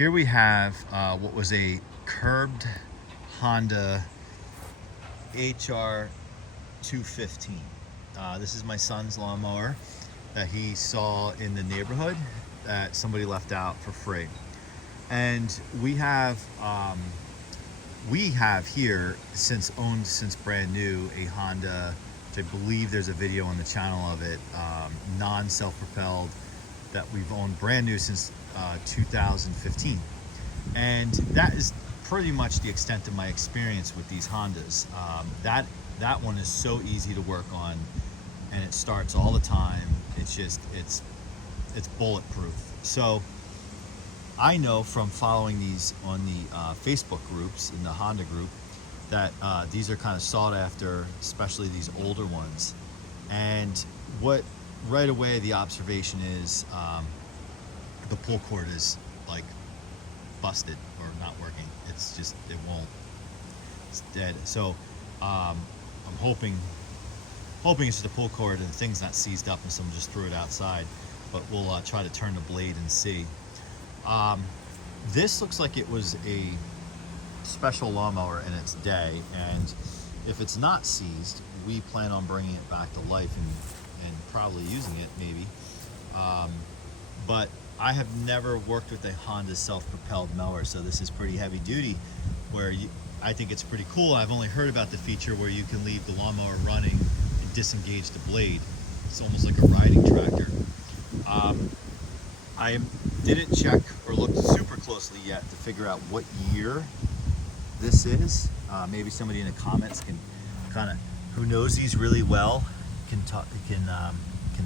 here we have what was a curbed Honda HR215. This is my son's lawnmower that he saw in the neighborhood that somebody left out for free. And we have here, since brand new, a Honda, which I believe there's a video on the channel of it, non-self-propelled, that we've owned brand new since 2015. And that is pretty much the extent of my experience with these Hondas. That one is so easy to work on, and it starts all the time. It's just, it's bulletproof. So I know from following these on the Facebook groups, in the Honda group, that these are kind of sought after, especially these older ones. And what right away the observation is, the pull cord is like busted or not working. It's just, it's dead. So I'm hoping it's just a pull cord and the thing's not seized up and someone just threw it outside. But we'll try to turn the blade and see. This looks like it was a special lawnmower in its day, and if it's not seized, we plan on bringing it back to life and probably using it maybe. But I have never worked with a Honda self-propelled mower, so this is pretty heavy duty, where I think it's pretty cool. I've only heard about the feature where you can leave the lawnmower running and disengage the blade. It's almost like a riding tractor. I didn't check or look super closely yet to figure out what year this is. Maybe somebody in the comments can kind of, who knows these really well, can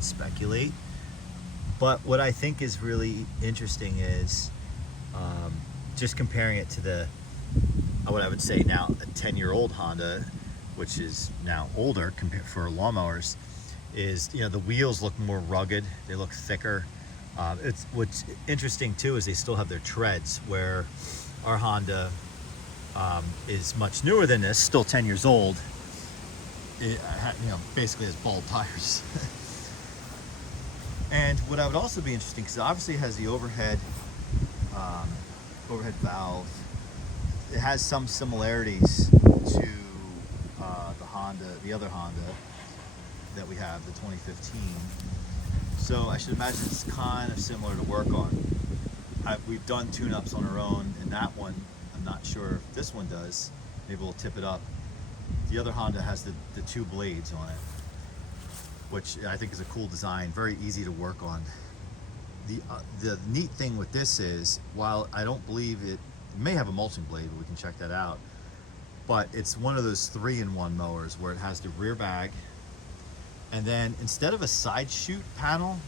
speculate. But what I think is really interesting is just comparing it to the, what I would say now, a 10-year-old Honda, which is now older compared for lawnmowers, is, you know, the wheels look more rugged, they look thicker. What's interesting too is they still have their treads, where our Honda is much newer than this, still 10 years old. It basically has bald tires. And what I would also be interesting, because obviously it has the overhead valve. It has some similarities to the other Honda that we have, the 2015. So I should imagine it's kind of similar to work on. We've done tune-ups on our own, and that one, I'm not sure if this one does. Maybe we'll tip it up. The other Honda has the two blades on it, which I think is a cool design, very easy to work on. The neat thing with this is, while I don't believe it may have a mulching blade, but we can check that out, but it's one of those 3-in-1 mowers where it has the rear bag, and then instead of a side chute panel,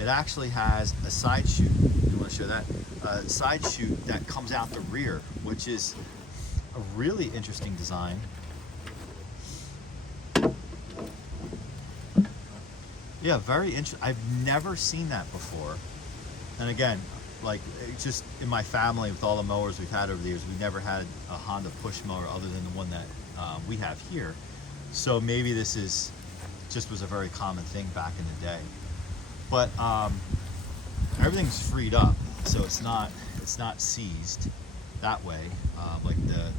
it actually has a side chute. You want to show that? A side chute that comes out the rear, which is a really interesting design. Yeah, very interesting. I've never seen that before. And again, like, it's just in my family with all the mowers we've had over the years, we never had a Honda push mower other than the one that we have here. So maybe this is just was a very common thing back in the day. But everything's freed up, so it's not seized that way, like the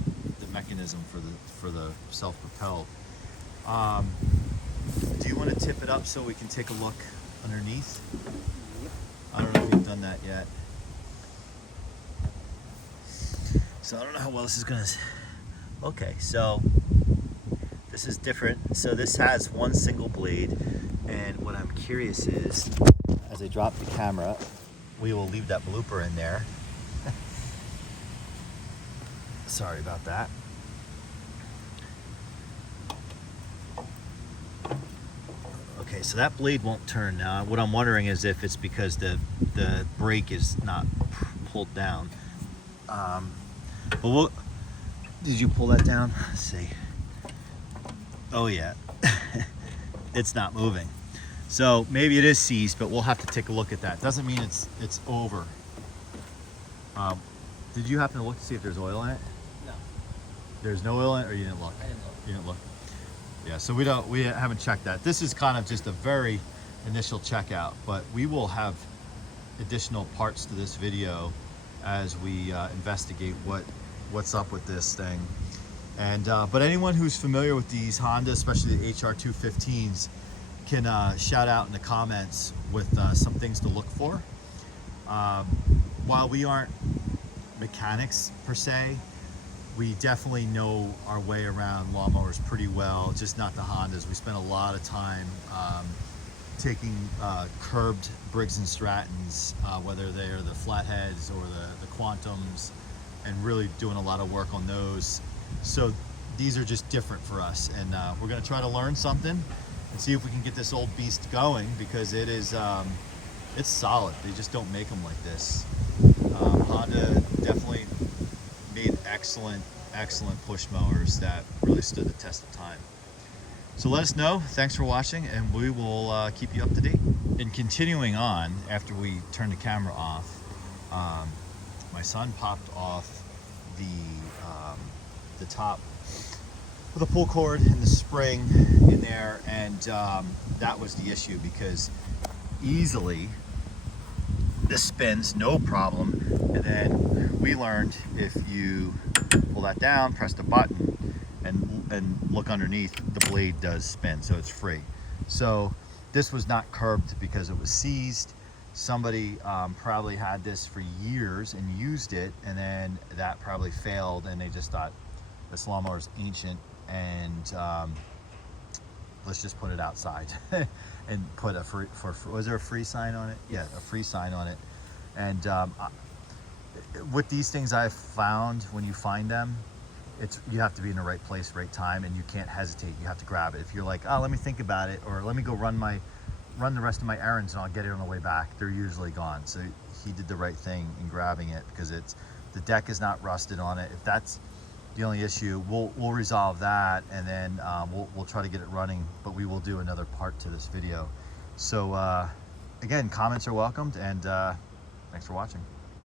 mechanism for the self-propelled. Do you want to tip it up so we can take a look underneath? I don't know if you've done that yet. So I don't know how well this is gonna. Okay, so this is different. So this has one single blade, and what I'm curious is, as I drop the camera, we will leave that blooper in there. Sorry about that. Okay, so that blade won't turn now. What I'm wondering is if it's because the brake is not pulled down. But did you pull that down? Let's see. Oh yeah, it's not moving. So maybe it is seized, but we'll have to take a look at that. Doesn't mean it's over. Did you happen to look to see if there's oil in it? No. There's no oil in it, or you didn't look? I didn't look. You didn't look. Yeah, so we haven't checked that. This is kind of just a very initial checkout, but we will have additional parts to this video as we investigate what's up with this thing. And but anyone who's familiar with these Honda, especially the HR215s, can shout out in the comments with some things to look for. While we aren't mechanics per se, we definitely know our way around lawnmowers pretty well, just not the Hondas. We spend a lot of time taking curbed Briggs & Strattons, whether they're the flatheads or the Quantums, and really doing a lot of work on those. So these are just different for us, and we're going to try to learn something and see if we can get this old beast going, because it is it's solid. They just don't make them like this. Honda definitely made excellent push mowers that really stood the test of time. So let us know. Thanks for watching, and we will keep you up to date. And continuing on, after we turn the camera off, my son popped off the top with a pull cord and the spring in there, and that was the issue, because easily this spins no problem, and then we learned if you pull that down, press the button, and look underneath, the blade does spin, so it's free. So this was not curbed because it was seized. Somebody probably had this for years and used it, and then that probably failed, and they just thought this lawnmower is ancient, and let's just put it outside and put a free, was there a free sign on it? Yeah, a free sign on it. And with these things, I've found when you find them, you have to be in the right place, right time, and you can't hesitate. You have to grab it. If you're like, oh, let me think about it, or let me go run the rest of my errands and I'll get it on the way back, they're usually gone. So he did the right thing in grabbing it, because the deck is not rusted on it. If that's the only issue, we'll resolve that, and then we'll try to get it running, but we will do another part to this video. So again, comments are welcomed, and thanks for watching.